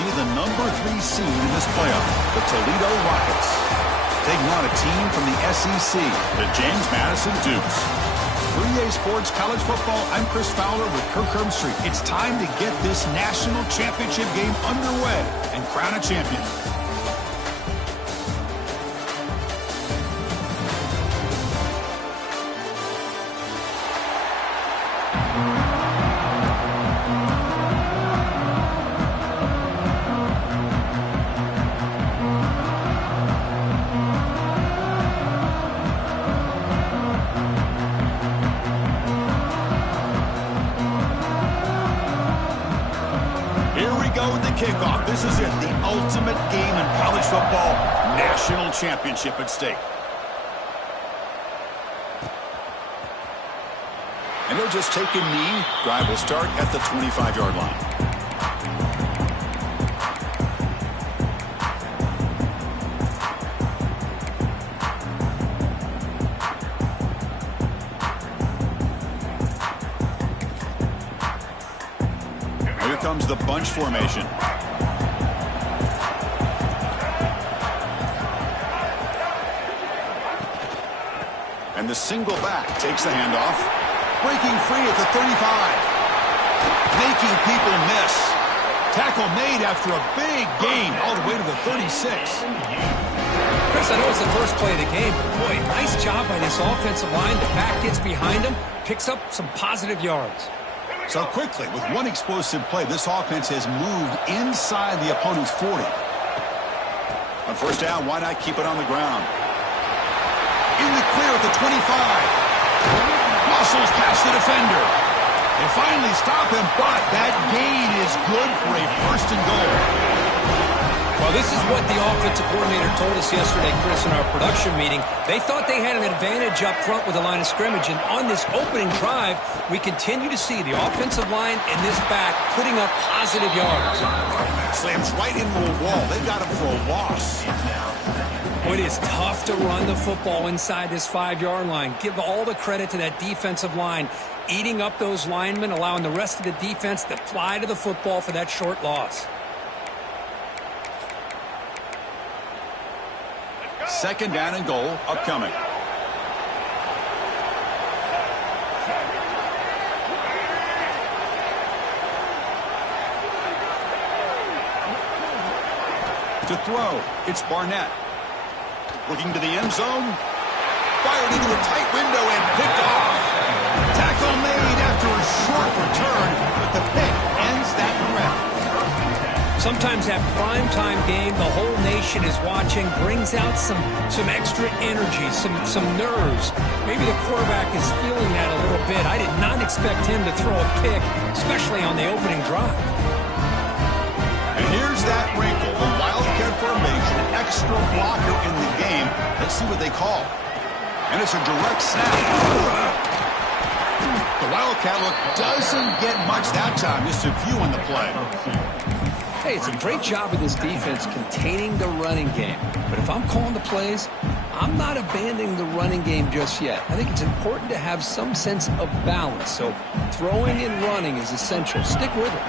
see the #3 seed in this playoff, the Toledo Rockets. Taking on a team from the SEC, the James Madison Dukes. For EA Sports College Football, I'm Chris Fowler with Kirk Herbstreit. It's time to get this national championship game underway and crown a champion. Kickoff. This is it, the ultimate game in college football, national championship at stake. And they'll just take a knee. Drive will start at the 25-yard line. Here comes the bunch formation. And the single back takes the handoff. Breaking free at the 35. Making people miss. Tackle made after a big gain all the way to the 36. Chris, I know it's the first play of the game, but boy, nice job by this offensive line. The back gets behind him, picks up some positive yards. So quickly, with one explosive play, this offense has moved inside the opponent's 40. On first down, why not keep it on the ground? In the clear at the 25. Muscles past the defender. They finally stop him, but that gain is good for a first and goal. Well, this is what the offensive coordinator told us yesterday, Chris, in our production meeting. They thought they had an advantage up front with the line of scrimmage, and on this opening drive, we continue to see the offensive line and this back putting up positive yards. Slams right into a wall. They got him for a loss. It is tough to run the football inside this 5-yard line. Give all the credit to that defensive line, eating up those linemen, allowing the rest of the defense to fly to the football for that short loss. Second down and goal upcoming. To throw, it's Barnett. Looking to the end zone. Fired into a tight window and picked off. Tackle made after a short return, but the pick ends that threat. Sometimes that primetime game, the whole nation is watching, brings out some extra energy, some nerves. Maybe the quarterback is feeling that a little bit. I did not expect him to throw a pick, especially on the opening drive. And here's that wrinkle, the Wildcat formation, extra blocker in the game. Let's see what they call. And it's a direct snap. The Wildcat look doesn't get much that time, just a few on the play. Hey, it's a great job of this defense containing the running game. But if I'm calling the plays, I'm not abandoning the running game just yet. I think it's important to have some sense of balance. So throwing and running is essential. Stick with it.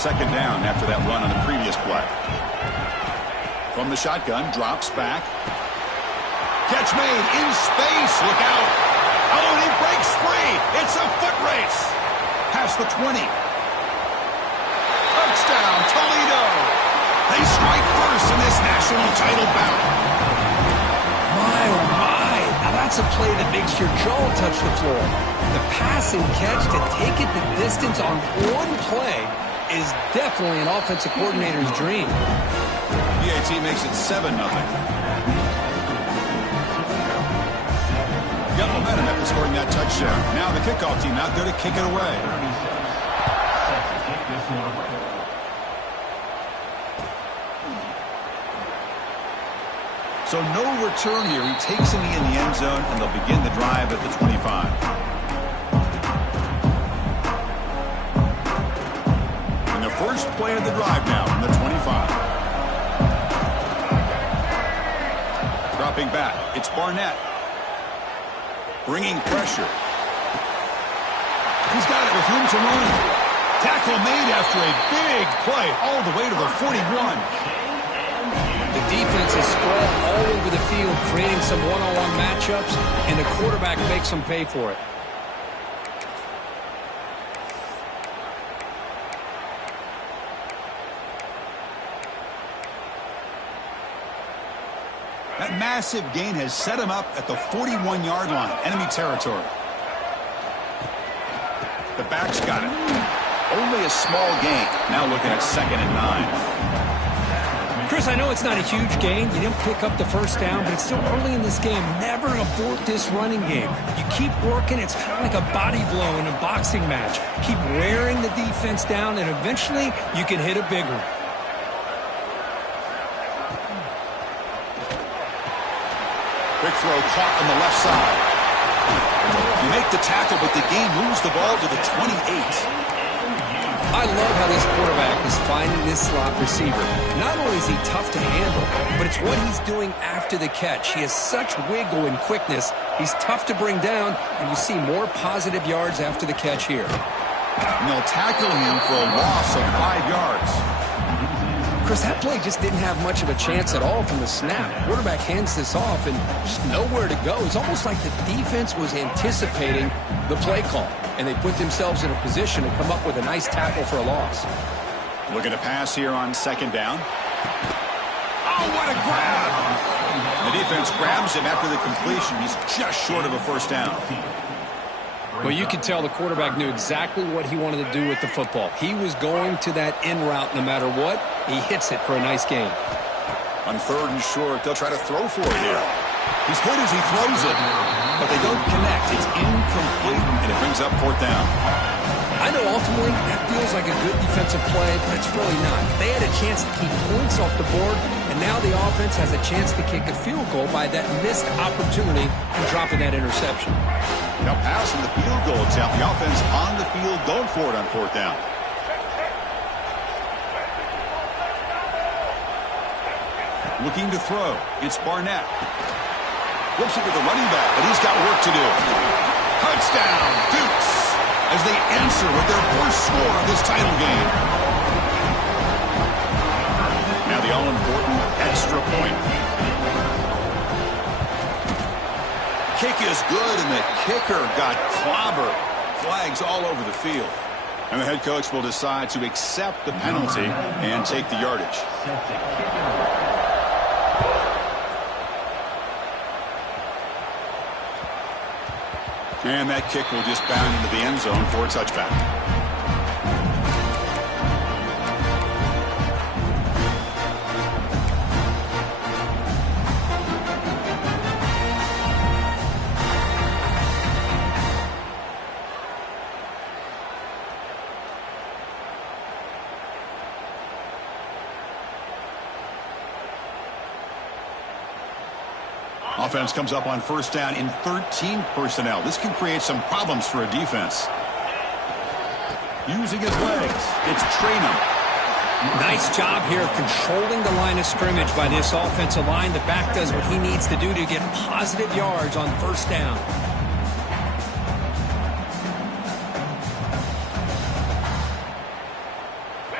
Second down after that run on the previous play. From the shotgun, drops back. Catch made in space. Look out. Oh, and he breaks free. It's a foot race. Past the 20. Touchdown, Toledo. They strike first in this national title bout. My, oh my. Now that's a play that makes your jaw touch the floor. The pass and catch to take it the distance on one play is definitely an offensive coordinator's dream. PAT makes it 7-0. Got momentum after scoring that touchdown. Now the kickoff team out there to kick it away. So no return here. He takes him in the end zone, and they'll begin the drive at the 25. First play of the drive now from the 25. Dropping back, it's Barnett. Bringing pressure. He's got it with room to run. Tackle made after a big play all the way to the 41. The defense is spread all over the field, creating some one-on-one matchups, and the quarterback makes them pay for it. That massive gain has set him up at the 41-yard line, enemy territory. The back's got it. Only a small gain. Now looking at 2nd and 9. Chris, I know it's not a huge gain. You didn't pick up the first down, but it's still early in this game. Never abort this running game. You keep working. It's kind of like a body blow in a boxing match. Keep wearing the defense down, and eventually you can hit a big one. Quick throw caught on the left side. You make the tackle, but the game moves the ball to the 28. I love how this quarterback is finding this slot receiver. Not only is he tough to handle, but it's what he's doing after the catch. He has such wiggle and quickness. He's tough to bring down, and you see more positive yards after the catch here. And they'll tackle him for a loss of 5 yards. Chris, that play just didn't have much of a chance at all from the snap. Quarterback hands this off and just nowhere to go. It's almost like the defense was anticipating the play call, and they put themselves in a position to come up with a nice tackle for a loss. Looking to pass here on 2nd down. Oh, what a grab! The defense grabs him after the completion. He's just short of a first down. Well, you could tell the quarterback knew exactly what he wanted to do with the football. He was going to that in route no matter what. He hits it for a nice gain. On 3rd and short, they'll try to throw for it here. He's hit as he throws it, but they don't connect. It's incomplete, and it brings up 4th down. I know ultimately that feels like a good defensive play, but it's really not. They had a chance to keep points off the board, and now the offense has a chance to kick a field goal by that missed opportunity and dropping that interception. Now passing the field goal attempt, the offense on the field going for it on 4th down. Looking to throw. It's Barnett. Flips it to the running back, but he's got work to do. Touchdown, Dukes, as they answer with their first score of this title game. Now the all-important extra point. Kick is good, and the kicker got clobbered. Flags all over the field. And the head coach will decide to accept the penalty and take the yardage. And that kick will just bound into the end zone for a touchback. Offense comes up on 1st down in 13 personnel. This can create some problems for a defense. Using his legs, it's Traynham. Nice job here of controlling the line of scrimmage by this offensive line. The back does what he needs to do to get positive yards on 1st down.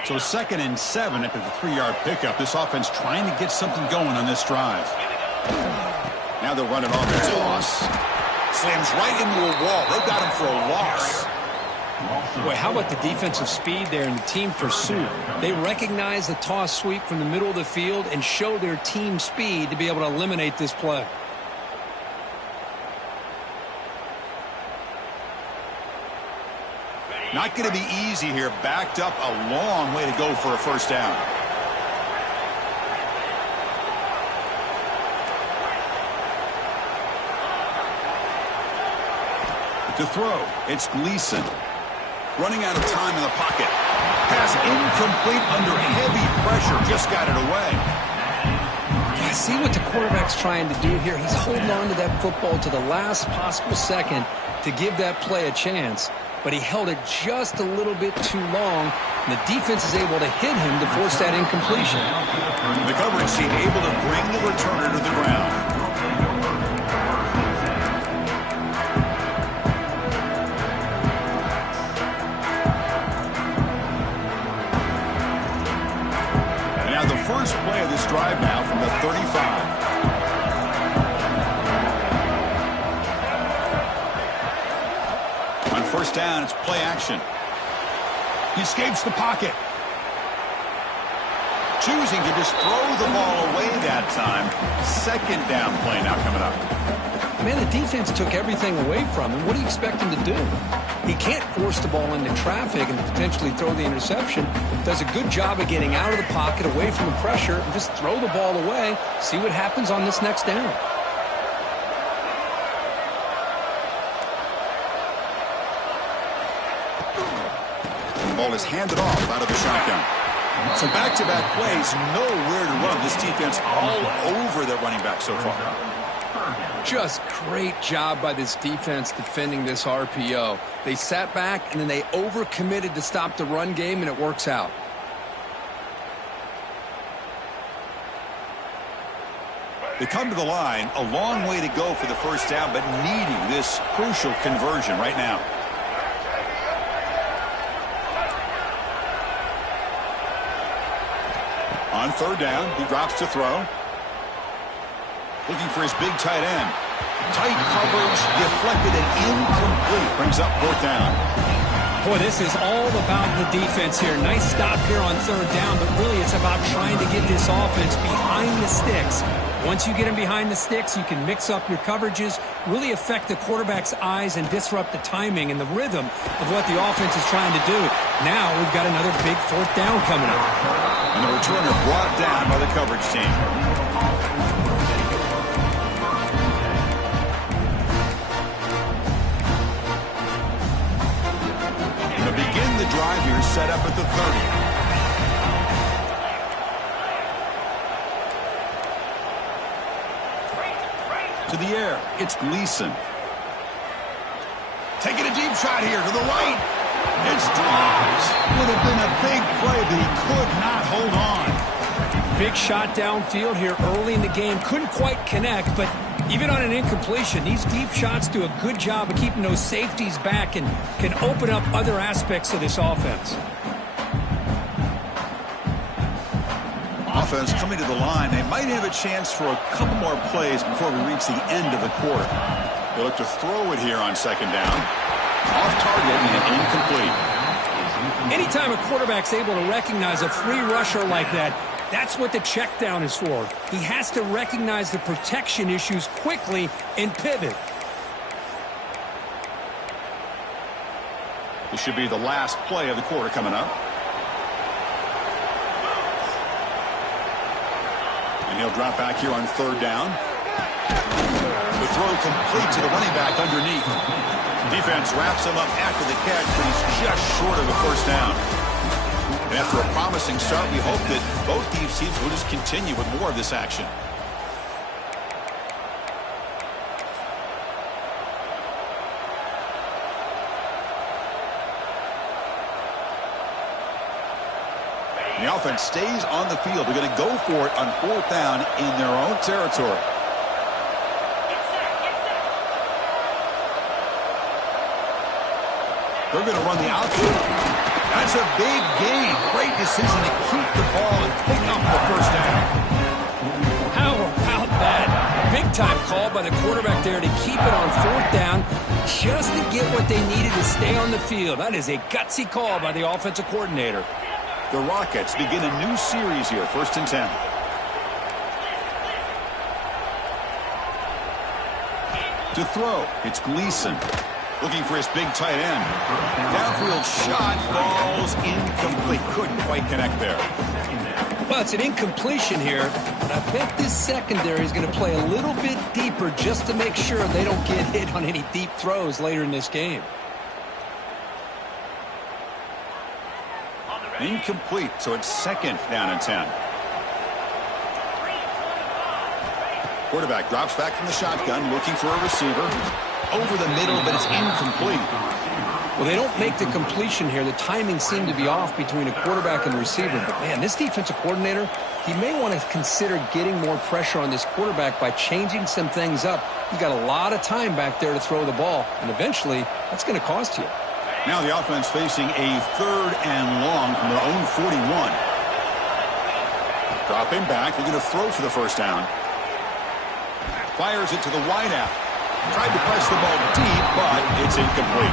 So 2nd and 7 after the 3-yard pickup. This offense trying to get something going on this drive. Now they'll run it on the toss. Slams right into a wall. They've got him for a loss. Boy, how about the defensive speed there and the team pursuit? They recognize the toss sweep from the middle of the field and show their team speed to be able to eliminate this play. Not going to be easy here. Backed up a long way to go for a first down. To throw, it's Gleason. Running out of time in the pocket. Pass incomplete under heavy pressure. Just got it away. Yeah, see what the quarterback's trying to do here. He's holding on to that football to the last possible second to give that play a chance. But he held it just a little bit too long. And the defense is able to hit him to force that incompletion. The coverage team able to bring the returner to the ground. first play of this drive now from the 35. On first down, it's play action. He escapes the pocket. Choosing to just throw the ball away that time. Second down play now coming up. Man, the defense took everything away from him. What do you expect him to do? He can't force the ball into traffic and potentially throw the interception. Does a good job of getting out of the pocket, away from the pressure, and just throw the ball away. See what happens on this next down. The ball is handed off out of the shotgun. So back-to-back plays, nowhere to run. This defense all over their running back so far. Just great job by this defense defending this RPO. They sat back, and then they overcommitted to stop the run game, and it works out. They come to the line, a long way to go for the first down, but needing this crucial conversion right now. On third down, he drops to throw. Looking for his big tight end. Tight coverage, deflected and incomplete. Brings up fourth down. Boy, this is all about the defense here. Nice stop here on third down, but really it's about trying to get this offense behind the sticks. Once you get them behind the sticks, you can mix up your coverages, really affect the quarterback's eyes and disrupt the timing and the rhythm of what the offense is trying to do. Now we've got another big fourth down coming up. And the returner brought down by the coverage team. And to begin the drive here, set up at the 30. To the air, it's Gleason. Taking a deep shot here to the right. It's dropped. Would have been a big play, but he could not hold on. Big shot downfield here early in the game. Couldn't quite connect, but even on an incompletion, these deep shots do a good job of keeping those safeties back and can open up other aspects of this offense. Offense coming to the line. They might have a chance for a couple more plays before we reach the end of the quarter. They look to throw it here on second down. Off target and incomplete. Anytime a quarterback's able to recognize a free rusher like that, that's what the check down is for. He has to recognize the protection issues quickly and pivot. This should be the last play of the quarter coming up. And he'll drop back here on third down. The throw complete to the running back underneath. Defense wraps him up after the catch, but he's just short of a first down. And after a promising start, we hope that both these teams will just continue with more of this action. And the offense stays on the field. They're going to go for it on fourth down in their own territory. They're going to run the outfield. That's a big gain. Great decision to keep the ball and pick up the first down. How about that? Big time call by the quarterback there to keep it on fourth down just to get what they needed to stay on the field. That is a gutsy call by the offensive coordinator. The Rockets begin a new series here, 1st and 10. To throw, it's Gleason. Looking for his big tight end. Downfield shot falls incomplete. Couldn't quite connect there. Well, it's an incompletion here, but I bet this secondary is going to play a little bit deeper just to make sure they don't get hit on any deep throws later in this game. Incomplete, so it's 2nd down and 10. Quarterback drops back from the shotgun, looking for a receiver. Over the middle, but it's incomplete. Well, they don't make the completion here. The timing seemed to be off between a quarterback and a receiver. But, man, this defensive coordinator, he may want to consider getting more pressure on this quarterback by changing some things up. He's got a lot of time back there to throw the ball, and eventually that's going to cost you. Now the offense facing a 3rd and long from their own 41. Dropping back, looking to throw for the first down. Fires it to the wideout. Tried to press the ball deep, but it's incomplete.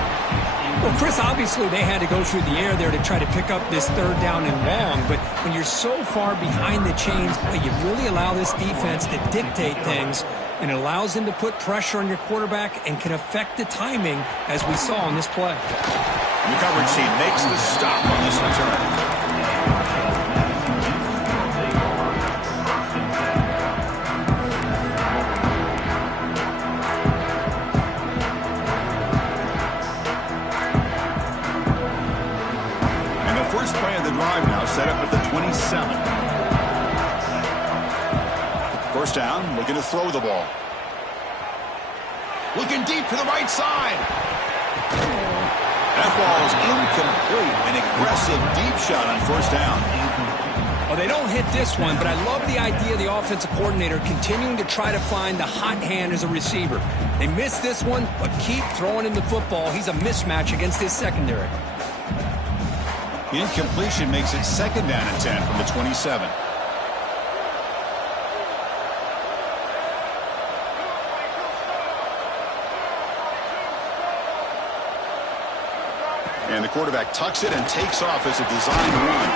Well, Chris, obviously they had to go through the air there to try to pick up this third down and long, but when you're so far behind the chains, you really allow this defense to dictate things, and it allows them to put pressure on your quarterback and can affect the timing, as we saw on this play. The coverage team makes the stop on this return. Drive now set up at the 27. First down, looking to throw the ball. Looking deep to the right side. That ball is incomplete. An aggressive deep shot on first down. Well, they don't hit this one, but I love the idea of the offensive coordinator continuing to try to find the hot hand as a receiver. They missed this one, but keep throwing him the football. He's a mismatch against his secondary. Incompletion makes it second down and 10 from the 27. And the quarterback tucks it and takes off as a design run.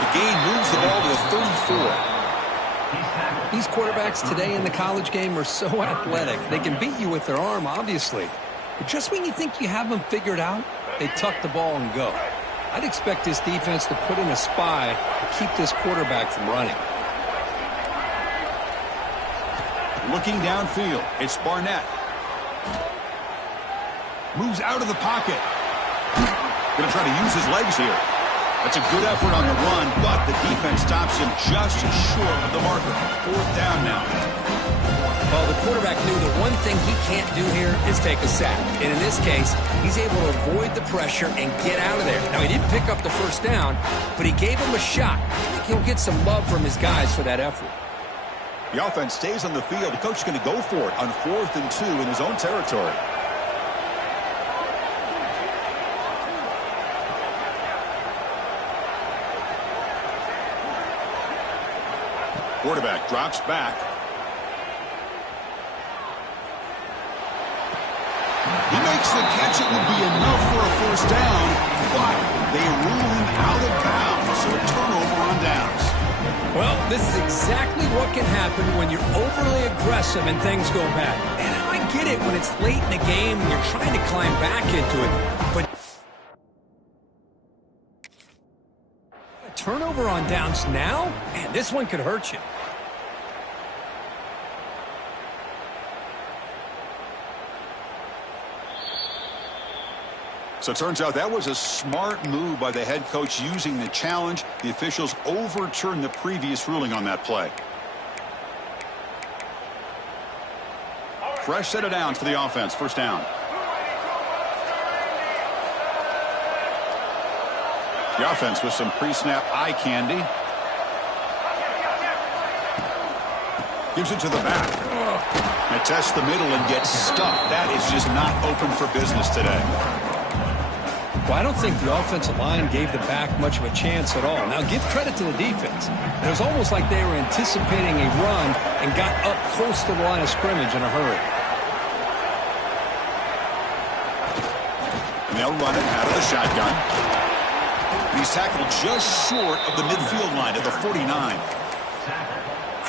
The gain moves the ball to the 34. These quarterbacks today in the college game are so athletic. They can beat you with their arm, obviously. But just when you think you have them figured out, they tuck the ball and go. I'd expect this defense to put in a spy to keep this quarterback from running. Looking downfield, it's Barnett. Moves out of the pocket. Going to try to use his legs here. That's a good effort on the run, but the defense stops him just short of the marker. Fourth down now. Well, the quarterback knew the one thing he can't do here is take a sack. And in this case, he's able to avoid the pressure and get out of there. Now, he didn't pick up the first down, but he gave him a shot. I think he'll get some love from his guys for that effort. The offense stays on the field. The coach is going to go for it on 4th and 2 in his own territory. Quarterback drops back. He makes the catch. It would be enough for a first down, but they rule him out of bounds, so a turnover on downs. Well, this is exactly what can happen when you're overly aggressive and things go bad. And I get it when it's late in the game and you're trying to climb back into it, but a turnover on downs now? Man, this one could hurt you. So it turns out that was a smart move by the head coach using the challenge. The officials overturned the previous ruling on that play. Fresh set of downs for the offense. First down. The offense with some pre-snap eye candy. Gives it to the back. And tests the middle and gets stuck. That is just not open for business today. Well, I don't think the offensive line gave the back much of a chance at all. Now, give credit to the defense. It was almost like they were anticipating a run and got up close to the line of scrimmage in a hurry. And they'll run it out of the shotgun. He's tackled just short of the midfield line at the 49.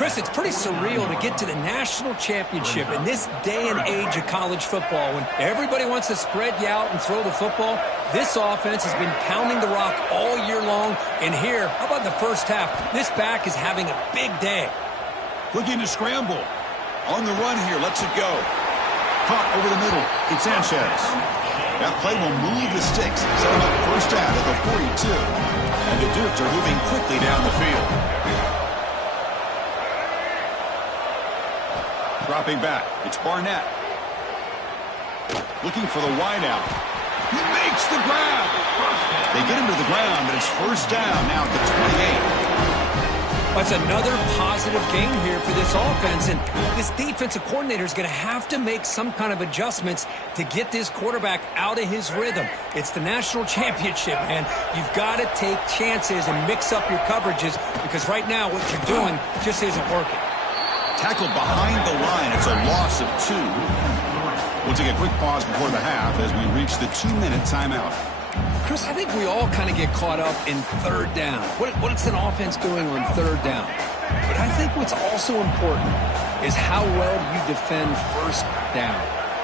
Chris, it's pretty surreal to get to the national championship in this day and age of college football when everybody wants to spread you out and throw the football. This offense has been pounding the rock all year long. And here, how about the first half? This back is having a big day. Looking to scramble. On the run here, lets it go. Caught over the middle. It's Sanchez. That play will move the sticks. Set him up first down at the 42. And the Dukes are moving quickly down the field. Dropping back, it's Barnett. Looking for the wideout. He makes the grab. They get him to the ground, but it's first down now at the That's another positive gain here for this offense, and this defensive coordinator is going to have to make some kind of adjustments to get this quarterback out of his rhythm. It's the national championship, man. You've got to take chances and mix up your coverages because right now what you're doing just isn't working. Tackled behind the line. It's a loss of 2. We'll take a quick pause before the half as we reach the 2-minute timeout. Chris, I think we all kind of get caught up in third down. What's an offense doing on third down? But I think what's also important is how well you defend first down.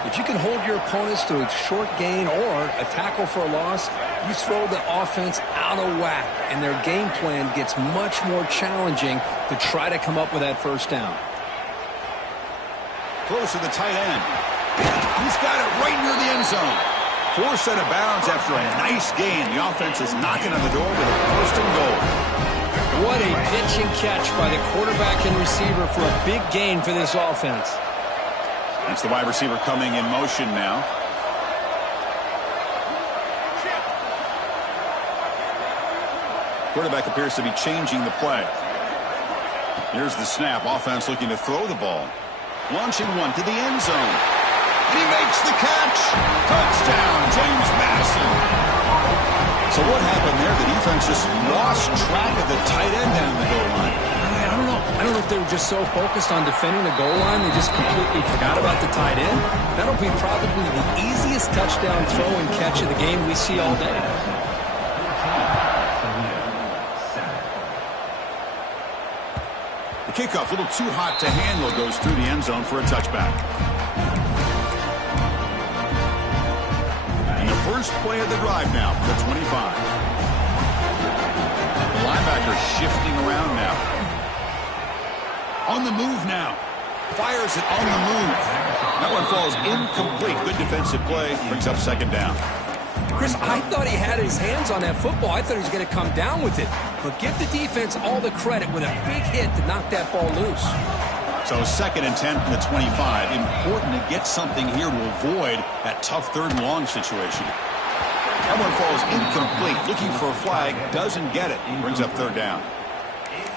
If you can hold your opponents to a short gain or a tackle for a loss, you throw the offense out of whack, and their game plan gets much more challenging to try to come up with that first down. Close to the tight end. He's got it right near the end zone. Forced out of bounds after a nice gain. The offense is knocking on the door with a first and goal. What a pitch and catch by the quarterback and receiver for a big gain for this offense. That's the wide receiver coming in motion now. Quarterback appears to be changing the play. Here's the snap. Offense looking to throw the ball. Launching one to the end zone. And he makes the catch. Touchdown, James Madison. So what happened there? The defense just lost track of the tight end down the goal line. I don't know. I don't know if they were just so focused on defending the goal line they just completely forgot about the tight end. That'll be probably the easiest touchdown throw and catch of the game we see all day. The kickoff, a little too hot to handle, goes through the end zone for a touchback. First play of the drive now for the 25. The linebacker shifting around now. On the move now. Fires it on the move. That one falls incomplete. Good defensive play. Brings up second down. Chris, I thought he had his hands on that football. I thought he was going to come down with it. But give the defense all the credit with a big hit to knock that ball loose. So 2nd and 10 from the 25. Important to get something here to avoid that tough third and long situation. That one falls incomplete. Looking for a flag. Doesn't get it. Brings up third down.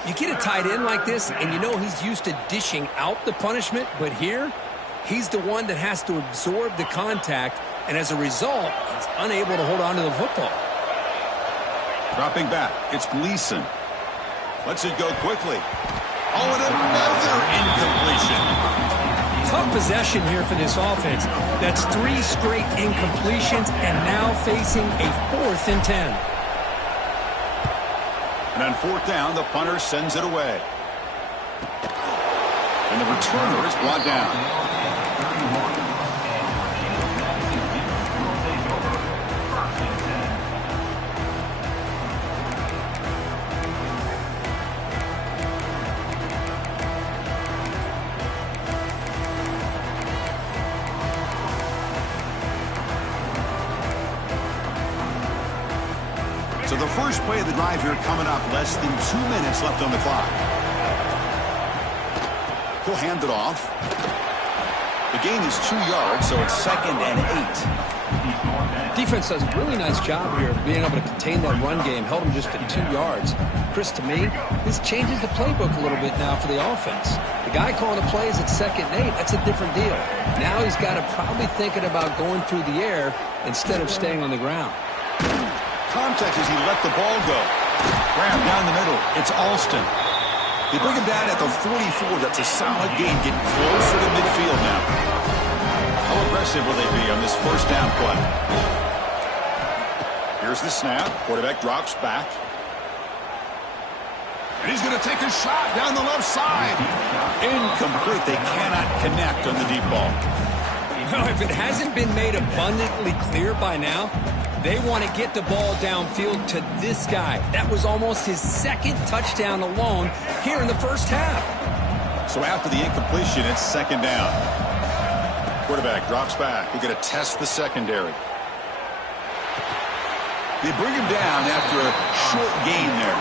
You get a tight end like this, and you know he's used to dishing out the punishment. But here, he's the one that has to absorb the contact. And as a result, he's unable to hold on to the football. Dropping back. It's Gleason. Lets it go quickly. Oh, and another incompletion. Tough possession here for this offense. That's 3 straight incompletions and now facing a 4th and 10. And on 4th down, the punter sends it away. And the returner is brought down. So the first play of the drive here coming up, less than 2 minutes left on the clock. He'll hand it off. The gain is 2 yards, so it's 2nd and 8. Defense does a really nice job here of being able to contain that run game, held him just at 2 yards. Chris, to me, this changes the playbook a little bit now for the offense. The guy calling the plays at 2nd and 8, that's a different deal. Now he's got to probably thinking about going through the air instead of staying on the ground. Contact as he let the ball go. Graham down the middle. It's Alston. They bring him down at the 44. That's a solid gain. Getting closer to midfield now. How aggressive will they be on this first down play? Here's the snap. Quarterback drops back. And he's going to take a shot down the left side. Incomplete. They cannot connect on the deep ball. Well, if it hasn't been made abundantly clear by now, they want to get the ball downfield to this guy. That was almost his 2nd touchdown alone here in the first half. So after the incompletion, it's 2nd down. Quarterback drops back. We're going to test the secondary. They bring him down after a short gain there.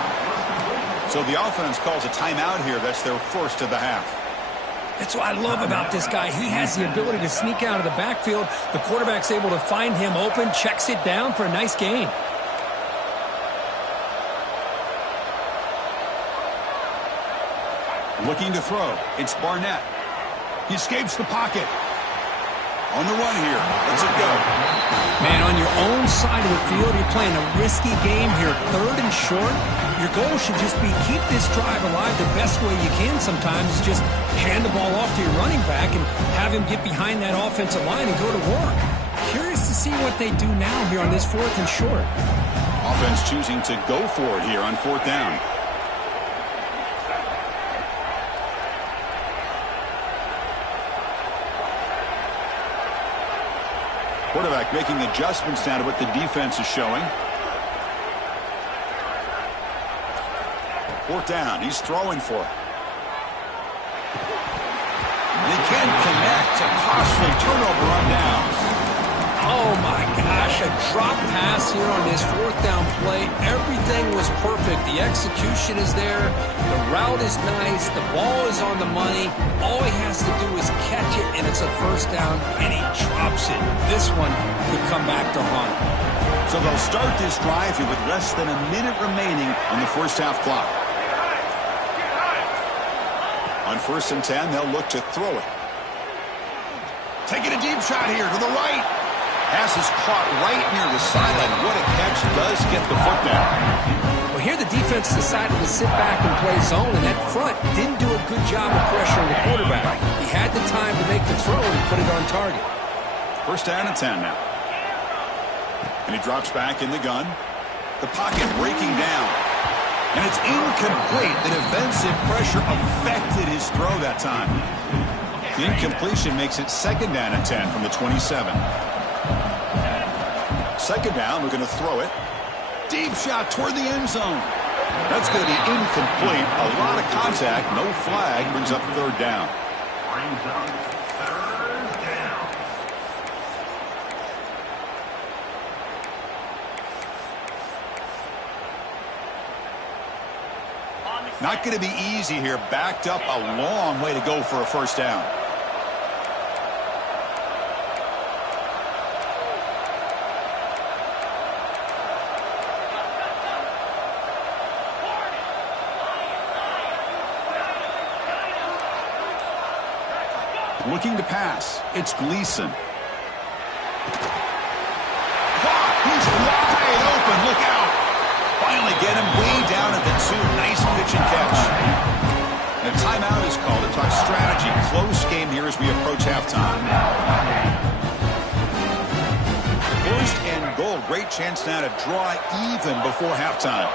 So the offense calls a timeout here. That's their first of the half. That's what I love about this guy. He has the ability to sneak out of the backfield. The quarterback's able to find him open, checks it down for a nice gain. Looking to throw. It's Barnett. He escapes the pocket. On the run here. Let's it go. Man, on your own side of the field, you're playing a risky game here. 3rd and short. Your goal should just be keep this drive alive the best way you can sometimes. Just hand the ball off to your running back and have him get behind that offensive line and go to work. Curious to see what they do now here on this 4th and short. Offense choosing to go for it here on 4th down. Quarterback making adjustments now to what the defense is showing. 4th down. He's throwing for it. And he can't connect. A costly turnover on downs. Oh, my gosh. A drop pass here on this 4th down play. Everything was perfect. The execution is there. The route is nice. The ball is on the money. All he has to do is catch it, and it's a 1st down, and he drops it. This one could come back to haunt. So they'll start this drive here with less than a minute remaining on the 1st half clock. On 1st and 10, they'll look to throw it. Taking a deep shot here to the right. Pass is caught right near the sideline. What a catch. Does get the foot down. Well, here the defense decided to sit back and play zone, and that front didn't do a good job of pressuring the quarterback. He had the time to make the throw and put it on target. 1st down and 10 now. And he drops back in the gun. The pocket breaking down. And it's incomplete. The defensive pressure affected his throw that time. The incompletion makes it 2nd down and 10 from the 27. 2nd down, we're going to throw it. Deep shot toward the end zone. That's going to be incomplete. A lot of contact. No flag. Brings up 3rd down. Not going to be easy here. Backed up a long way to go for a 1st down. Looking to pass. It's Gleason. He's wide open. Look out. Finally get him way down at the 2. Nice pitch and catch. And a timeout is called. It's our strategy. Close game here as we approach halftime. 1st and goal. Great chance now to draw even before halftime.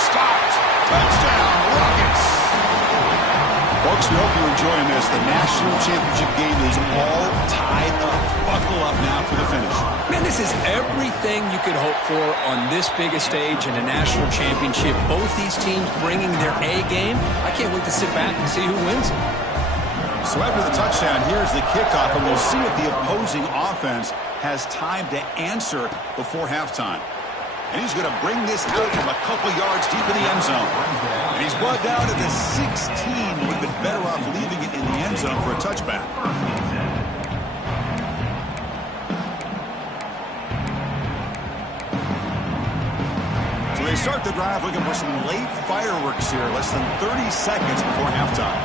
Stopped. Touchdown, Rockets. Folks, we hope you're enjoying this. The national championship game is all tied up. Buckle up now for the finish. Man, this is everything you could hope for on this biggest stage in a national championship. Both these teams bringing their A game. I can't wait to sit back and see who wins. So after the touchdown, here's the kickoff, and we'll see if the opposing offense has time to answer before halftime. And he's going to bring this out from a couple yards deep in the end zone. And he's brought down to the 16. Would have been better off leaving it in the end zone for a touchback. So they start the drive looking for some late fireworks here. Less than 30 seconds before halftime.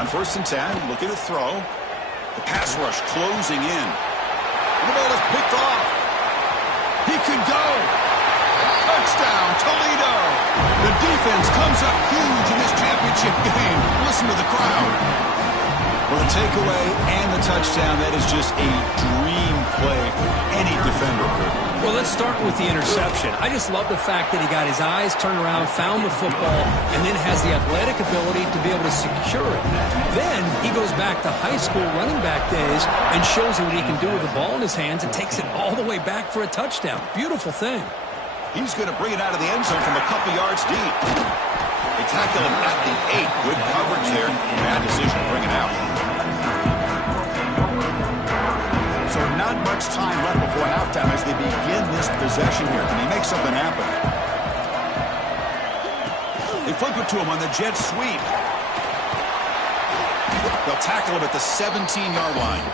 On 1st and 10, looking to throw. The pass rush closing in. And the ball is picked off. He could go. Touchdown, Toledo. The defense comes up huge in this championship game. Listen to the crowd. Well, the takeaway and the touchdown, that is just a dream play for any defender. Well, let's start with the interception. I just love the fact that he got his eyes turned around, found the football, and then has the athletic ability to be able to secure it. Then he goes back to high school running back days and shows you what he can do with the ball in his hands and takes it all the way back for a touchdown. Beautiful thing. He's going to bring it out of the end zone from a couple yards deep. They tackle him at the 8. Good coverage there. Bad decision to bring it out. So not much time left before halftime as they begin this possession here. Can he make something happen? They flip it to him on the jet sweep. They'll tackle him at the 17-yard line.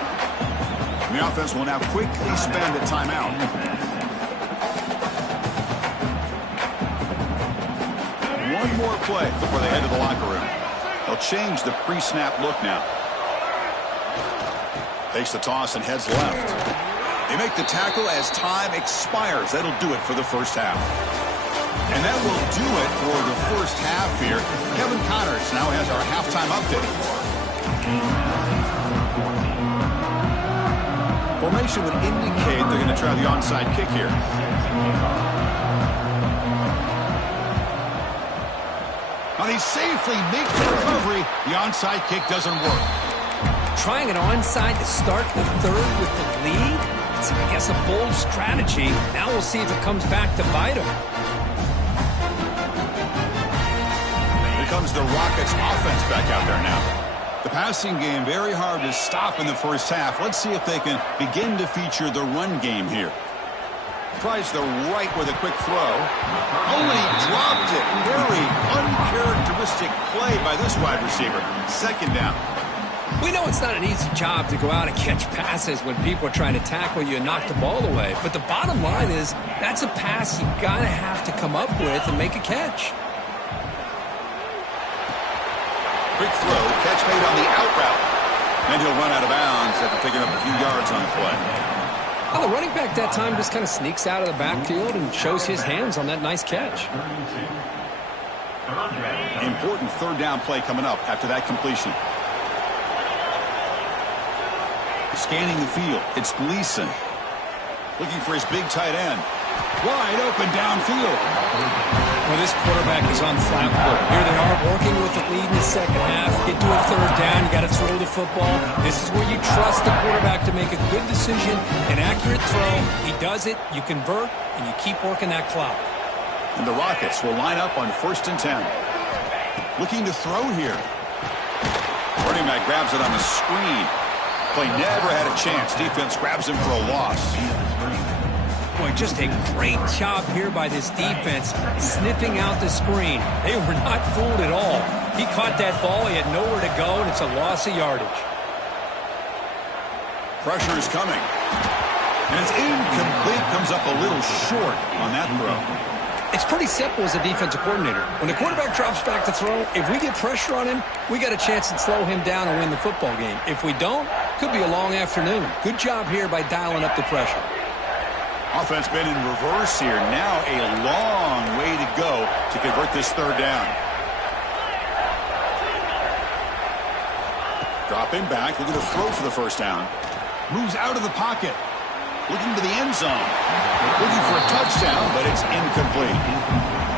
The offense will now quickly spend a timeout. one more play before they head to the locker room. They'll change the pre-snap look now. Takes the toss and heads left. They make the tackle as time expires. That'll do it for the first half. And that will do it for the first half here. Kevin Connors now has our halftime update. Formation would indicate they're going to try the onside kick here. But he safely makes the recovery. The onside kick doesn't work. Trying an onside to start the third with the lead? It's, I guess, a bold strategy. Now we'll see if it comes back to bite him. Here comes the Rockets offense back out there now. The passing game very hard to stop in the first half. Let's see if they can begin to feature the run game here. Tries the right with a quick throw. Only dropped it. Very uncharacteristic play by this wide receiver. Second down. We know it's not an easy job to go out and catch passes when people are trying to tackle you and knock the ball away. But the bottom line is that's a pass you got to have to come up with and make a catch. Quick throw, catch made on the out route. And he'll run out of bounds after picking up a few yards on the play. Well, the running back that time just kind of sneaks out of the backfield and shows his hands on that nice catch. Important third down play coming up after that completion. Scanning the field, it's Gleason. Looking for his big tight end. Wide open downfield. Well, this quarterback is on flat foot. Here they are working with the lead in the second half. Get to a third down, you got to throw the football. This is where you trust the quarterback to make a good decision, an accurate throw. He does it, you convert, and you keep working that clock. And the Rockets will line up on 1st and 10. Looking to throw here. Running back grabs it on the screen. Play never had a chance. Defense grabs him for a loss. Boy, just a great job here by this defense, sniffing out the screen. They were not fooled at all. He caught that ball, he had nowhere to go, and it's a loss of yardage. Pressure is coming. And it's incomplete, comes up a little short on that throw. It's pretty simple as a defensive coordinator. When the quarterback drops back to throw, if we get pressure on him, we got a chance to slow him down and win the football game. If we don't, could be a long afternoon. Good job here by dialing up the pressure. Offense been in reverse here. Now a long way to go to convert this third down. Dropping back, looking to throw for the first down. Moves out of the pocket. Looking to the end zone. Looking for a touchdown, but it's incomplete.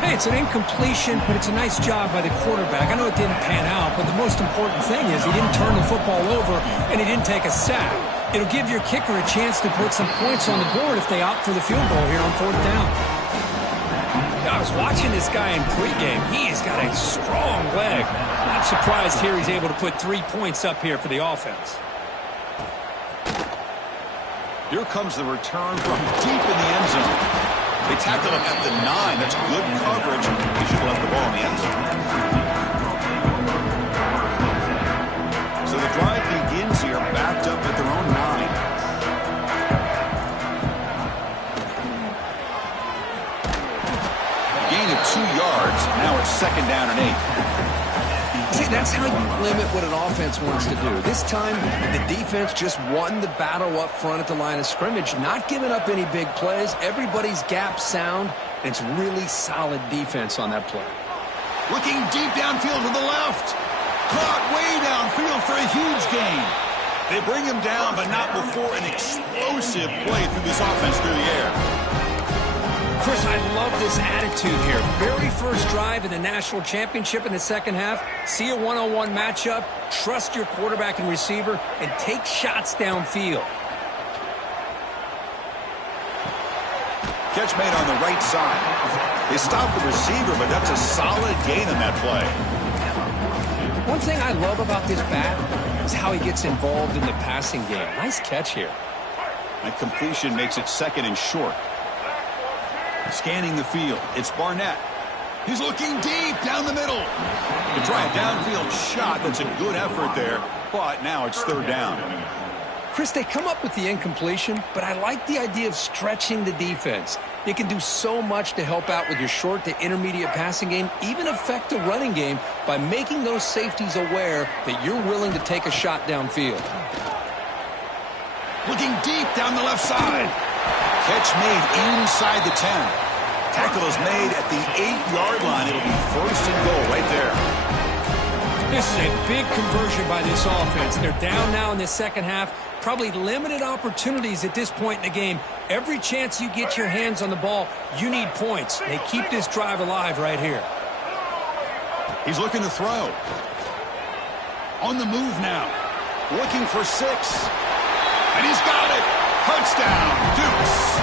Hey, it's an incompletion, but it's a nice job by the quarterback. I know it didn't pan out, but the most important thing is he didn't turn the football over and he didn't take a sack. It'll give your kicker a chance to put some points on the board if they opt for the field goal here on 4th down. I was watching this guy in pregame. He's got a strong leg. Not surprised here he's able to put 3 points up here for the offense. Here comes the return from deep in the end zone. They tackle him at the 9. That's good coverage. He should have left the ball in the end zone. So the drive begins here, backed up at their own 9. Gain of 2 yards. Now it's 2nd down and 8. See, that's how you limit what an offense wants to do. This time, the defense just won the battle up front at the line of scrimmage, not giving up any big plays. Everybody's gap sound, and it's really solid defense on that play. Looking deep downfield to the left. Caught way downfield for a huge gain. They bring him down, but not before an explosive play through this offense through the air. Chris, I love this attitude here. Very first drive in the national championship in the second half. See a one-on-one matchup, trust your quarterback and receiver, and take shots downfield. Catch made on the right side. They stopped the receiver, but that's a solid gain on that play. One thing I love about this back is how he gets involved in the passing game. Nice catch here. That completion makes it 2nd and short. Scanning the field, it's Barnett. He's looking deep down the middle. To try a downfield shot, that's a good effort there, but now it's 3rd down. Chris, they come up with the incompletion, but I like the idea of stretching the defense. It can do so much to help out with your short to intermediate passing game, even affect the running game by making those safeties aware that you're willing to take a shot downfield. Looking deep down the left side. Catch made inside the 10. Tackle is made at the 8-yard line. It'll be first and goal right there. This is a big conversion by this offense. They're down now in the second half. Probably limited opportunities at this point in the game. Every chance you get your hands on the ball, you need points. They keep this drive alive right here. He's looking to throw. On the move now. Looking for 6. And he's got it. Touchdown, Dukes.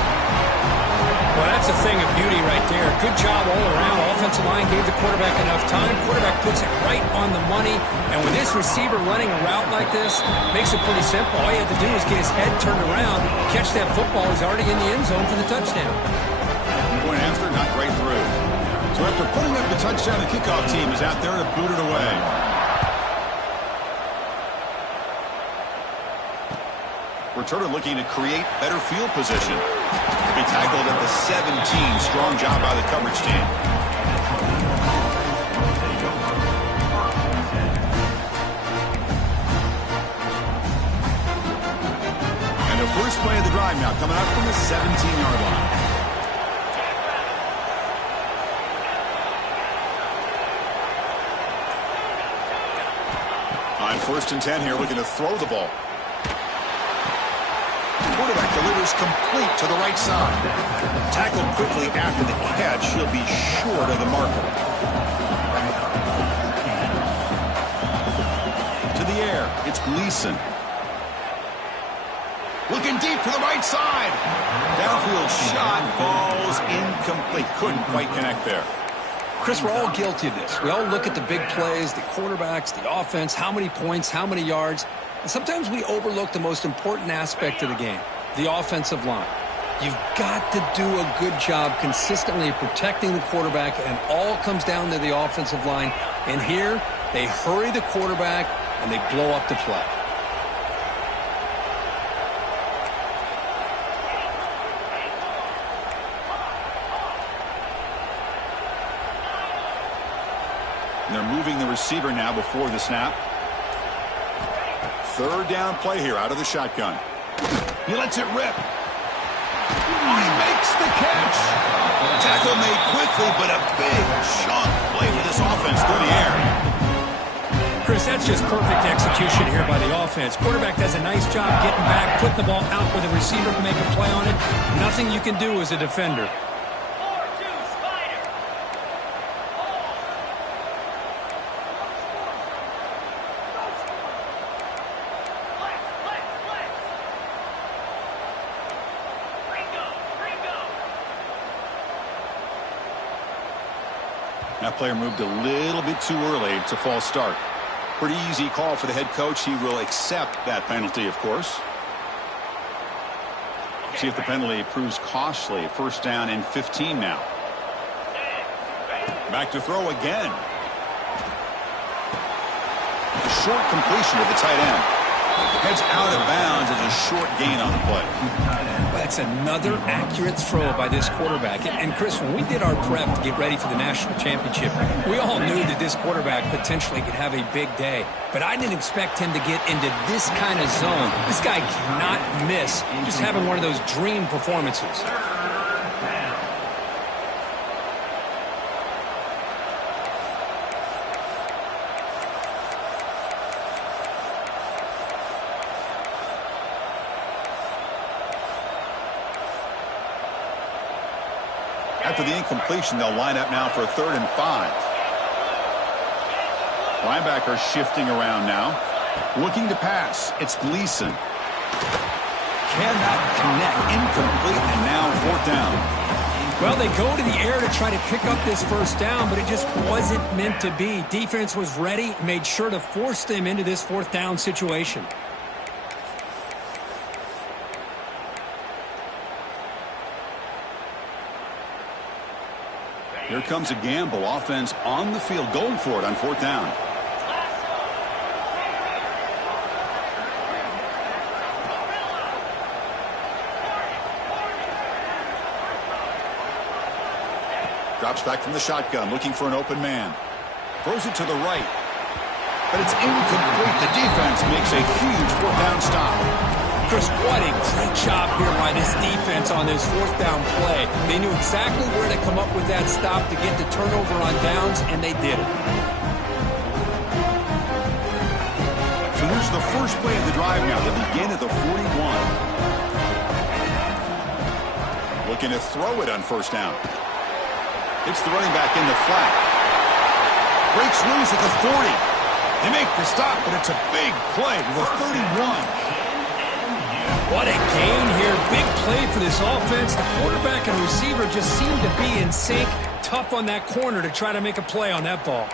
Well, that's a thing of beauty right there. Good job all around. Offensive line gave the quarterback enough time. Quarterback puts it right on the money. And with this receiver running a route like this, makes it pretty simple. All you have to do is get his head turned around, catch that football. He's already in the end zone for the touchdown. Point after, got right through. So after putting up the touchdown, the kickoff team is out there to boot it away. Returner looking to create better field position. To be tackled at the 17. Strong job by the coverage team. And the first play of the drive now coming up from the 17-yard line. On 1st and 10 here, looking to throw the ball. Quarterback delivers complete to the right side. Tackled quickly after the catch. He'll be short of the marker. To the air. It's Gleason. Looking deep to the right side. Downfield shot falls incomplete. Couldn't quite connect there. Chris, we're all guilty of this. We all look at the big plays, the quarterbacks, the offense, how many points, how many yards. And sometimes we overlook the most important aspect of the game, the offensive line. You've got to do a good job consistently protecting the quarterback, and all comes down to the offensive line. And here, they hurry the quarterback, and they blow up the play. And they're moving the receiver now before the snap. 3rd down play here out of the shotgun. He lets it rip. He makes the catch. Tackle made quickly, but a big chunk play for this offense through the air. Chris, that's just perfect execution here by the offense. Quarterback does a nice job getting back, putting the ball out with the receiver to make a play on it. Nothing you can do as a defender. That player moved a little bit too early. It's a false start. Pretty easy call for the head coach. He will accept that penalty, of course. See if the penalty proves costly. 1st down and 15 now. Back to throw again. A short completion to the tight end. Heads out of bounds as a short gain on the play. That's another accurate throw by this quarterback. And Chris, when we did our prep to get ready for the national championship, we all knew that this quarterback potentially could have a big day. But I didn't expect him to get into this kind of zone. This guy cannot miss just having one of those dream performances. After the incompletion, they'll line up now for a 3rd and 5. Linebacker shifting around now. Looking to pass. It's Gleason. Cannot connect. Incomplete, and now 4th down. Well, they go to the air to try to pick up this 1st down, but it just wasn't meant to be. Defense was ready, made sure to force them into this 4th down situation. Here comes a gamble. Offense on the field, going for it on 4th down. Drops back from the shotgun, looking for an open man. Throws it to the right. But it's incomplete. The defense makes a huge fourth down stop. Chris, what a great job here by this defense on this fourth down play. They knew exactly where to come up with that stop to get the turnover on downs, and they did it. So here's the first play of the drive now. They begin at the 41. Looking to throw it on first down. It's the running back in the flat. Breaks loose at the 40. They make the stop, but it's a big play to the 31. What a gain here. Big play for this offense. The quarterback and receiver just seem to be in sync. Tough on that corner to try to make a play on that ball.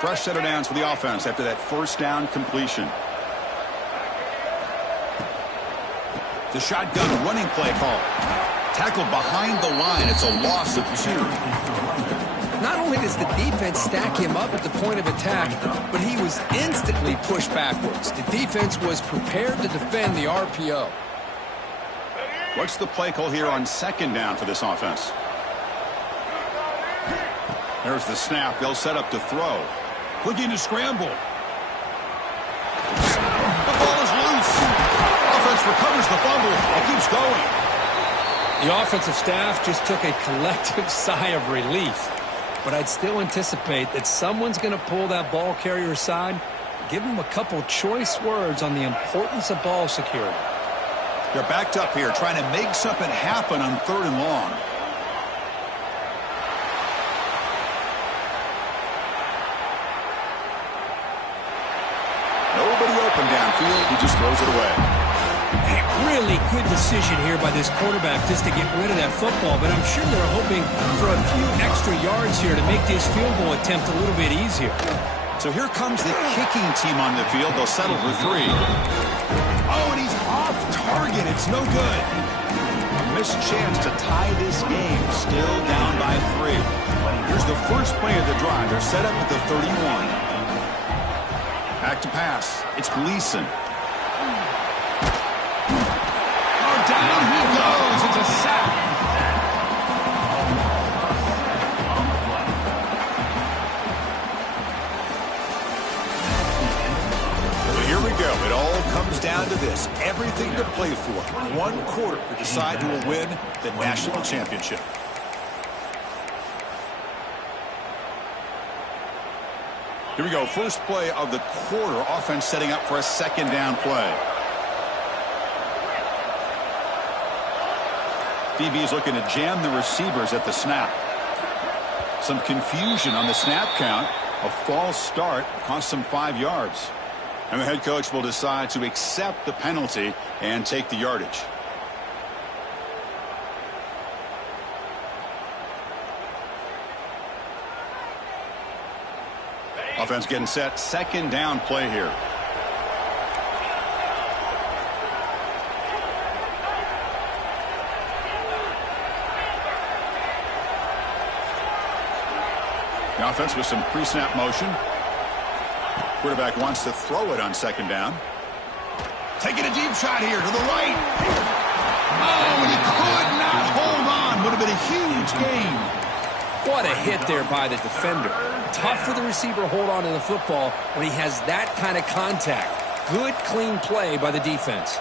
Fresh set of downs for the offense after that first down completion. The shotgun running play call. Tackled behind the line. It's a loss of 2. Not only does the defense stack him up at the point of attack, but he was instantly pushed backwards. The defense was prepared to defend the RPO. What's the play call here on second down for this offense? There's the snap. They'll set up to throw. Looking to scramble. The ball is loose. Offense recovers the fumble and keeps going. The offensive staff just took a collective sigh of relief. But I'd still anticipate that someone's going to pull that ball carrier aside, give him a couple choice words on the importance of ball security. They're backed up here trying to make something happen on 3rd and long. Nobody open downfield. He just throws it away. A really good decision here by this quarterback just to get rid of that football, but I'm sure they're hoping for a few extra yards here to make this field goal attempt a little bit easier. So here comes the kicking team on the field. They'll settle for 3. Oh, and he's off target. It's no good. A missed chance to tie this game. Still down by 3. Here's the first play of the drive. They're set up at the 31. Back to pass. It's Gleason. Down he goes. It's a sack. Well, here we go. It all comes down to this. Everything to play for. 1 quarter to decide who will win the national championship. Here we go. First play of the quarter. Offense setting up for a second down play. DB's looking to jam the receivers at the snap. Some confusion on the snap count. A false start cost them 5 yards. And the head coach will decide to accept the penalty and take the yardage. Offense getting set. Second down play here. The offense with some pre-snap motion. Quarterback wants to throw it on second down. Taking a deep shot here to the right. Oh, and he could not hold on. Would have been a huge gain. What a hit there by the defender. Tough for the receiver to hold on to the football when he has that kind of contact. Good, clean play by the defense.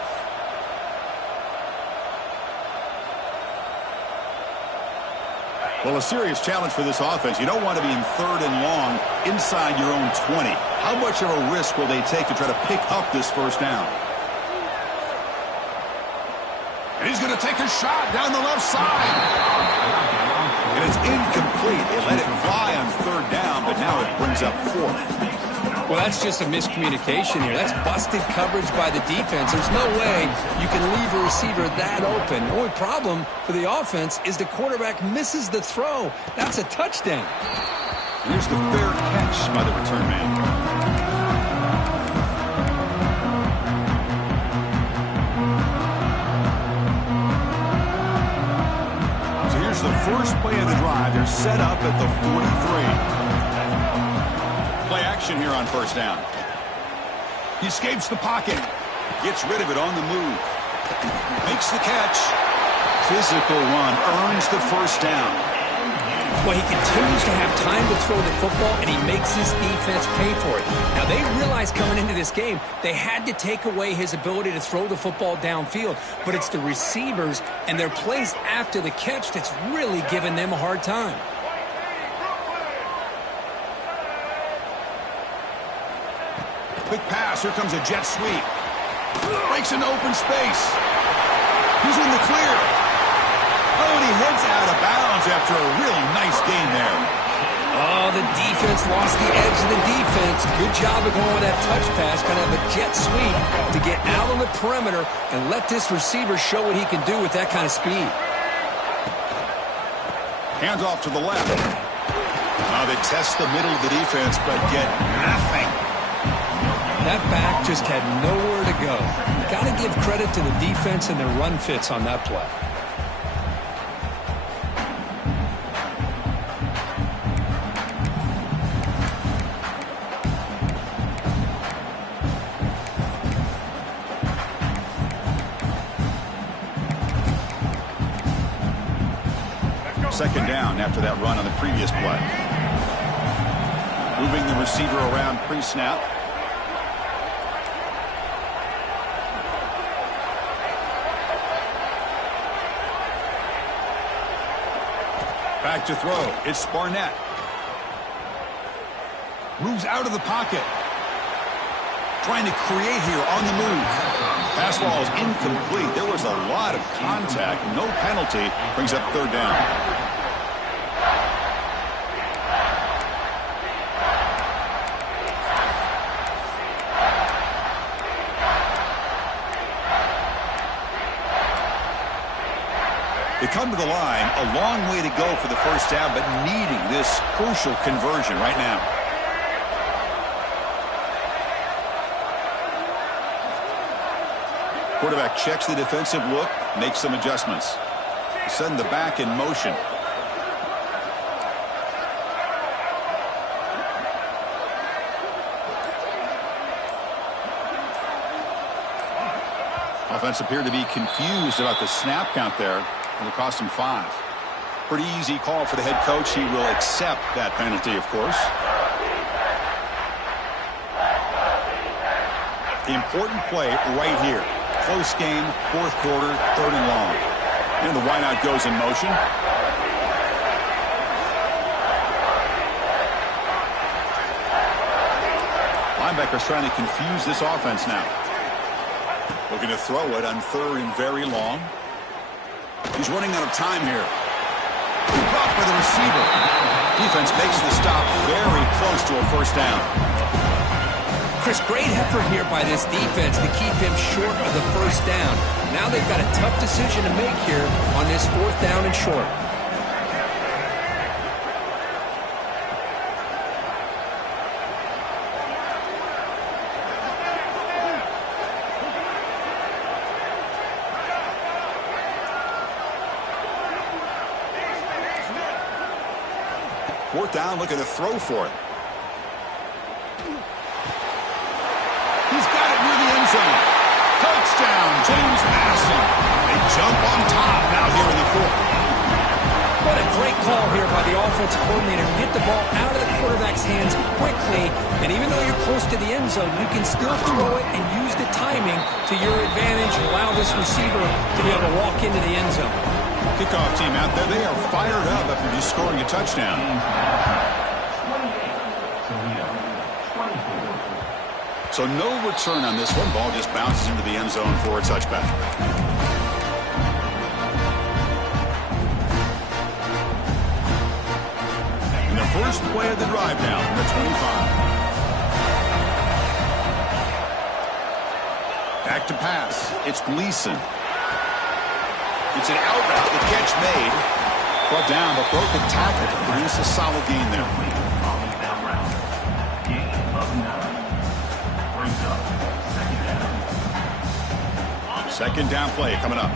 Well, a serious challenge for this offense. You don't want to be in 3rd and long inside your own 20. How much of a risk will they take to try to pick up this first down? And he's going to take a shot down the left side. And it's incomplete. They let it fly on 3rd down, but now it brings up 4th. Well, that's just a miscommunication here. That's busted coverage by the defense. There's no way you can leave a receiver that open. The only problem for the offense is the quarterback misses the throw. That's a touchdown. And here's the fair catch by the return man. So here's the first play of the drive. They're set up at the 43. Play action here on first down. He escapes the pocket. Gets rid of it on the move. Makes the catch. physical run earns the first down. Well, he continues to have time to throw the football, and he makes his defense pay for it. Now, they realized coming into this game they had to take away his ability to throw the football downfield, but it's the receivers and their plays after the catch that's really giving them a hard time. Quick pass. Here comes a jet sweep. Breaks into open space. He's in the clear. Oh, and he heads out of bounds after a really nice gain there. Oh, the defense lost the edge of the defense. Good job of going with that touch pass, kind of a jet sweep to get out on the perimeter and let this receiver show what he can do with that kind of speed. Hands off to the left. They test the middle of the defense, but get nothing. That back just had nowhere to go. Got to give credit to the defense and their run fits on that play. Second down after that run on the previous play. Moving the receiver around pre-snap. Back to throw. It's Barnett. Moves out of the pocket. Trying to create here on the move. Pass ball is incomplete. There was a lot of contact. No penalty. Brings up third down. They come to the line, a long way to go for the first down, but needing this crucial conversion right now. Quarterback checks the defensive look, makes some adjustments. Send the back in motion. Offense appeared to be confused about the snap count there. It'll cost him 5. Pretty easy call for the head coach. He will accept that penalty, of course. The important play right here. Close game, fourth quarter, third and long. And the wideout goes in motion. Linebacker's trying to confuse this offense now. Looking to throw it on third and very long. He's running out of time here. Blocked by the receiver. Defense makes the stop very close to a first down. Chris, great effort here by this defense to keep him short of the first down. Now they've got a tough decision to make here on this fourth down and short. Fourth down, looking to throw for it. He's got it near the end zone. Touchdown, James Madison. They jump on top now here in the fourth. What a great call here by the offensive coordinator. Get the ball out of the quarterback's hands quickly, and even though you're close to the end zone, you can still throw it and use the timing to your advantage and allow this receiver to be able to walk into the end zone. Kickoff team out there, they are fired up after just scoring a touchdown. So no return on this one. Ball just bounces into the end zone for a touchback. And the first play of the drive now from the 25. Back to pass. It's Gleason. It's an out route, the catch made. Brought down, but broke the tackle. Produce a solid gain there. Second down play coming up.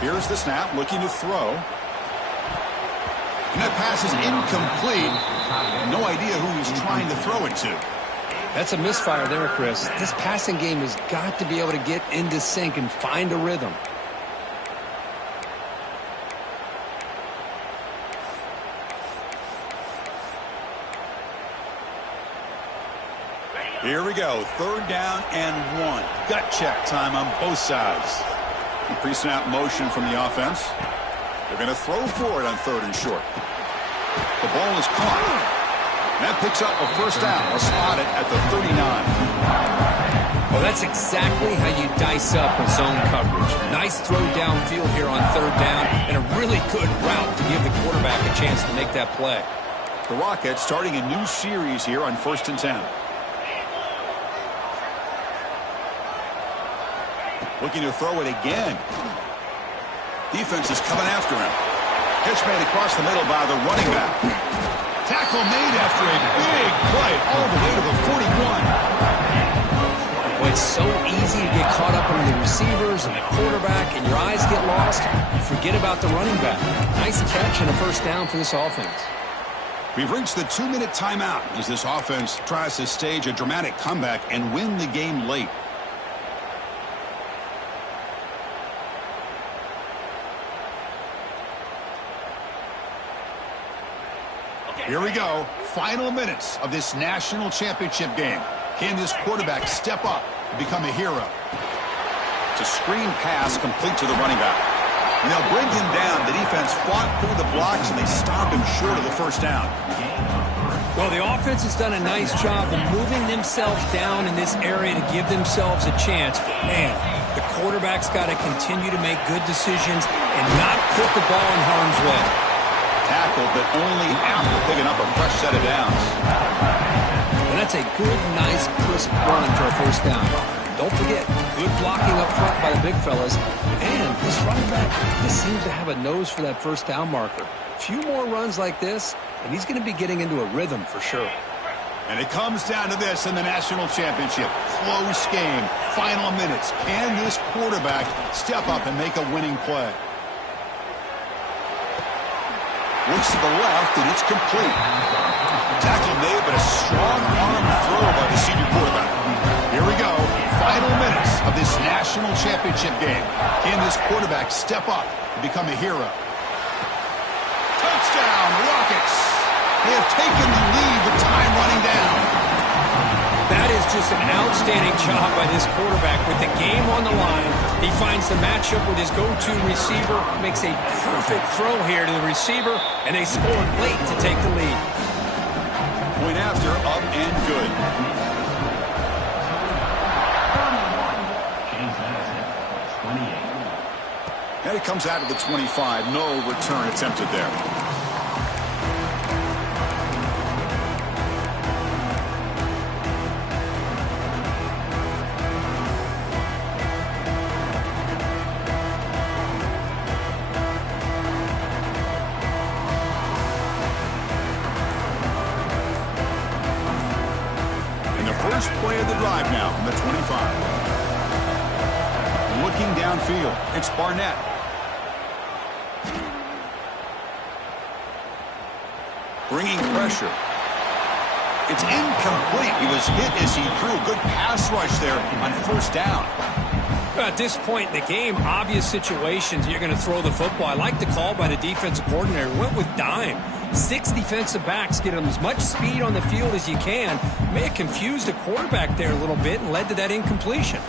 Here's the snap, looking to throw. And that pass is incomplete. No idea who he's trying to throw it to. That's a misfire there, Chris. This passing game has got to be able to get into sync and find a rhythm. Here we go. 3rd down and 1. Gut check time on both sides. Pre-snap motion from the offense. They're going to throw for it on 3rd and short. The ball is caught. That picks up a first down. We'll spot it at the 39. Well, that's exactly how you dice up a zone coverage. Nice throw downfield here on 3rd down, and a really good route to give the quarterback a chance to make that play. The Rockets starting a new series here on 1st and 10. Looking to throw it again. Defense is coming after him. Catch made across the middle by the running back. Tackle made after a big play all the way to the 41. Well, it's so easy to get caught up under the receivers and the quarterback, and your eyes get lost. You forget about the running back. Nice catch and a first down for this offense. We've reached the 2-minute timeout as this offense tries to stage a dramatic comeback and win the game late. Here we go. Final minutes of this national championship game. Can this quarterback step up and become a hero? It's a screen pass complete to the running back. And they'll bring him down. The defense fought through the blocks, and they stop him short of the first down. Well, the offense has done a nice job of moving themselves down in this area to give themselves a chance. But, man, the quarterback's got to continue to make good decisions and not put the ball in harm's way. Tackled, but only after picking up a fresh set of downs. And that's a good, nice, crisp run for a first down. Don't forget, good blocking up front by the big fellas. And this running back just seems to have a nose for that first down marker. A few more runs like this, and he's going to be getting into a rhythm for sure. And it comes down to this in the national championship. Close game, final minutes. Can this quarterback step up and make a winning play? Looks to the left, and it's complete. Tackle made, but a strong arm throw by the senior quarterback. Here we go. Final minutes of this national championship game. Can this quarterback step up and become a hero? Touchdown, Rockets! They have taken the lead with time running down. That is just an outstanding job by this quarterback with the game on the line. He finds the matchup with his go-to receiver, makes a perfect throw here to the receiver, and they scored late to take the lead. Point after, up and good. And it comes out of the 25. No return attempted there. First play of the drive now from the 25. Looking downfield, it's Barnett. Bringing pressure. It's incomplete. He was hit as he threw. Good pass rush there on first down. At this point in the game, obvious situations, you're going to throw the football. I like the call by the defensive coordinator. Went with dime. 6 defensive backs get them as much speed on the field as you can. May have confused the quarterback there a little bit and led to that incompletion.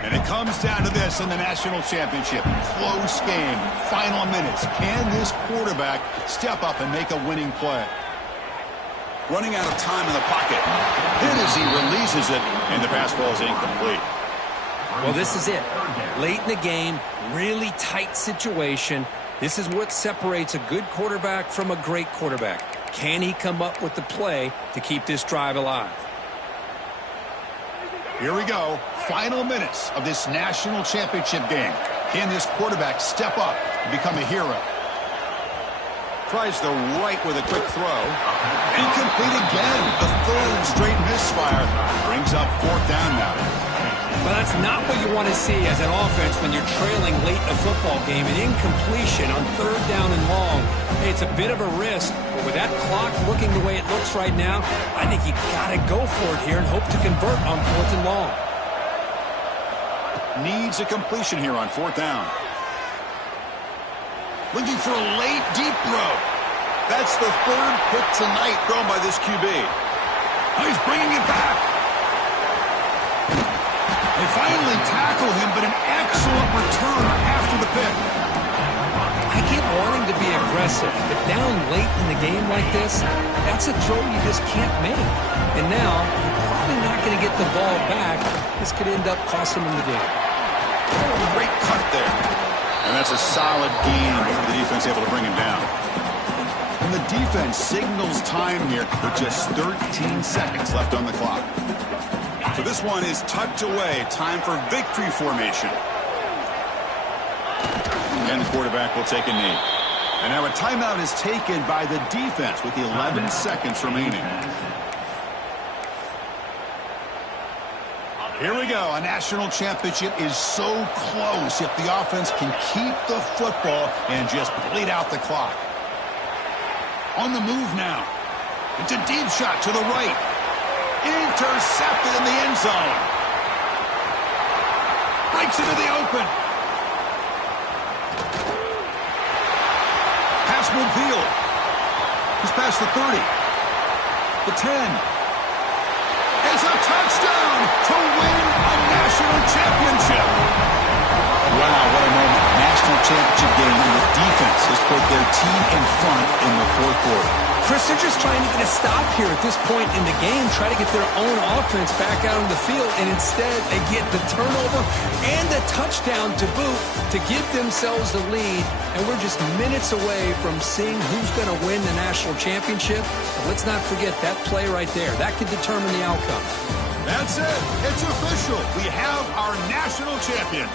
And it comes down to this in the national championship. Close game, final minutes. Can this quarterback step up and make a winning play? Running out of time in the pocket. Hit as he releases it, and the pass ball is incomplete. Well, this is it. Late in the game, really tight situation. This is what separates a good quarterback from a great quarterback. Can he come up with the play to keep this drive alive? Here we go. Final minutes of this national championship game. Can this quarterback step up and become a hero? Tries the right with a quick throw. Incomplete again. The third straight misfire brings up fourth down now. Well, That's not what you want to see as an offense when you're trailing late in a football game. An incompletion on 3rd down and long. Hey, it's a bit of a risk, but with that clock looking the way it looks right now, I think you got to go for it here and hope to convert on 4th and long. Needs a completion here on 4th down. Looking for a late, deep throw. That's the 3rd pick tonight thrown by this QB. Oh, he's bringing it back. They finally tackle him, but an excellent return after the pick. I get wanting to be aggressive, but down late in the game like this, that's a throw you just can't make. And now, you're probably not going to get the ball back. This could end up costing him the game. Oh, great cut there. And that's a solid gain. The defense able to bring him down. And the defense signals time here with just 13 seconds left on the clock. So this one is tucked away. Time for victory formation. And the quarterback will take a knee. And now a timeout is taken by the defense with 11 seconds remaining. Here we go. A national championship is so close if the offense can keep the football and just bleed out the clock. On the move now. It's a deep shot to the right. Intercepted in the end zone. Breaks into the open. Pass midfield. He's past the 30. The 10. It's a touchdown to win a national championship. Wow, what a moment. National championship game, and the defense has put their team in front in the 4th quarter. Chris, they're just trying to get a stop here at this point in the game, try to get their own offense back out on the field, and instead they get the turnover and the touchdown to boot to give themselves the lead, and we're just minutes away from seeing who's going to win the national championship. But let's not forget that play right there. That could determine the outcome. That's it. It's official. We have our national champions.